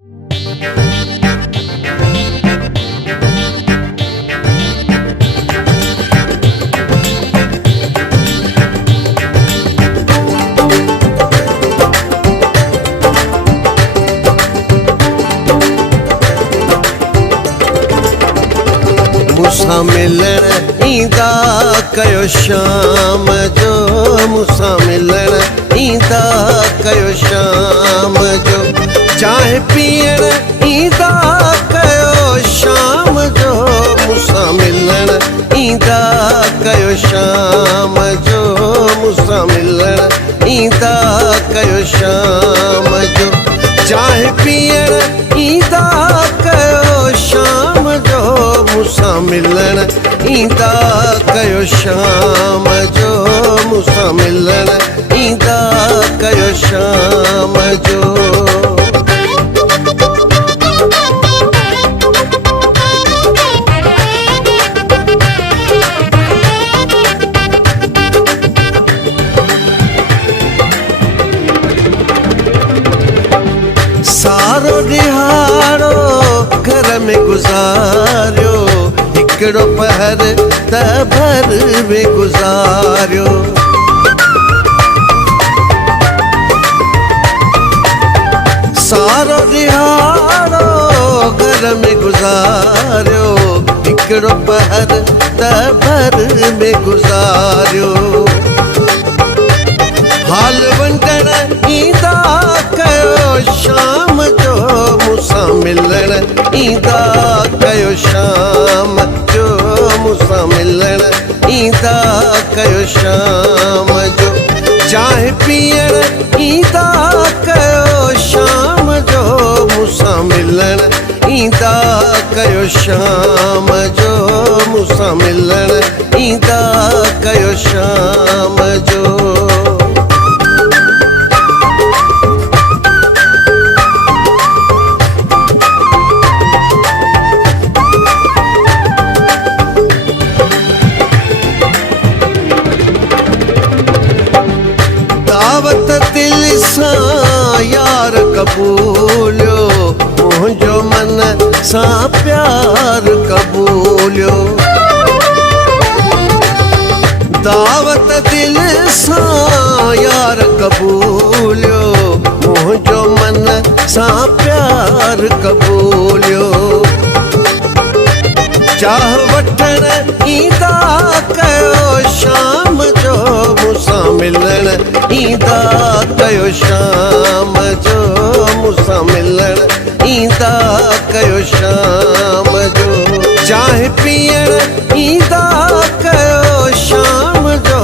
मूंसां मिलण ईंदा कयो शाम जो, मूंसां मिलण ईंदा कयो शाम जो, चांहि पीअण ईंदा कयो शाम जो, मूंसां मिलण ईंदा कयो शाम जो, मूंसां मिलण ईंदा कयो शाम जो, चांहि पीअण ईंदा कयो शाम जो, मूंसां मिलण ईंदा कयो शाम जो, मूंसां मिलण ईंदा कयो शाम जो। सारो ॾिहाड़ो घर में गुज़ारियो, हिकिड़ो पहर त भर में गुज़ारियो, सारो ॾिहाड़ो घर में गुज़ारियो, हिकिड़ो पहर त भर में गुज़ारियो, हाल वंडण ईंदा कयो शाम जो, मूंसां मिलण ईंदा कयो शाम जो, मूंसां मिलण ईंदा कयो शाम जो, चांहि पीअण ईंदा कयो शाम जो, मूंसां मिलण ईंदा कयो शाम जो, मूंसां मिलण ईंदा कयो शाम जो। दावत दिल सां यार कबूलियो, मुंहिंजो मन सां प्यार कबूलियो, दावत दिल सां यार कबूलियो, मुंहिंजो मन सां प्यार कबूलियो, चाह वठण ईंदा कयो शाम जो, मूंसां मिलण ईंदा कयो शाम जो, मूंसां मिलण ईंदा कयो शाम जो, चांहि पीअण ईंदा कयो शाम जो,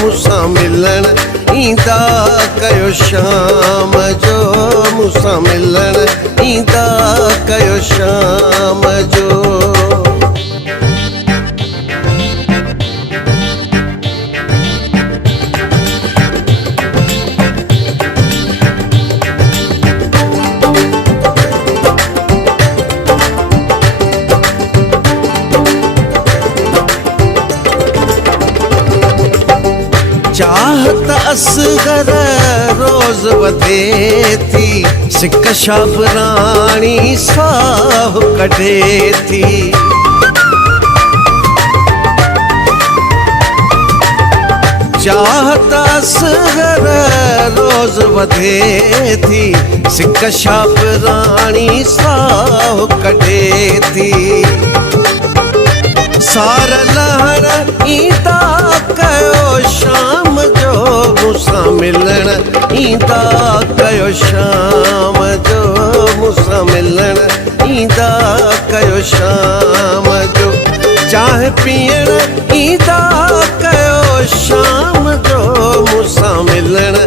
मूंसां मिलण ईंदा कयो शाम जो, मूंसां मिलण ईंदा कयो शाम जो। चाहत असगर रोज वधे थी, सिक शाबराणी साह कढे थी, चाहत असगर रोज वधे थी, सिक शाबराणी साह कढे थी, सार लहण ईंदा कयो शाम जो, मूंसां मिलण ईंदा कयो शाम जो, मूंसां मिलण ईंदा कयो शाम जो, चांहि पीअण ईंदा कयो शाम जो, मूंसां मिलण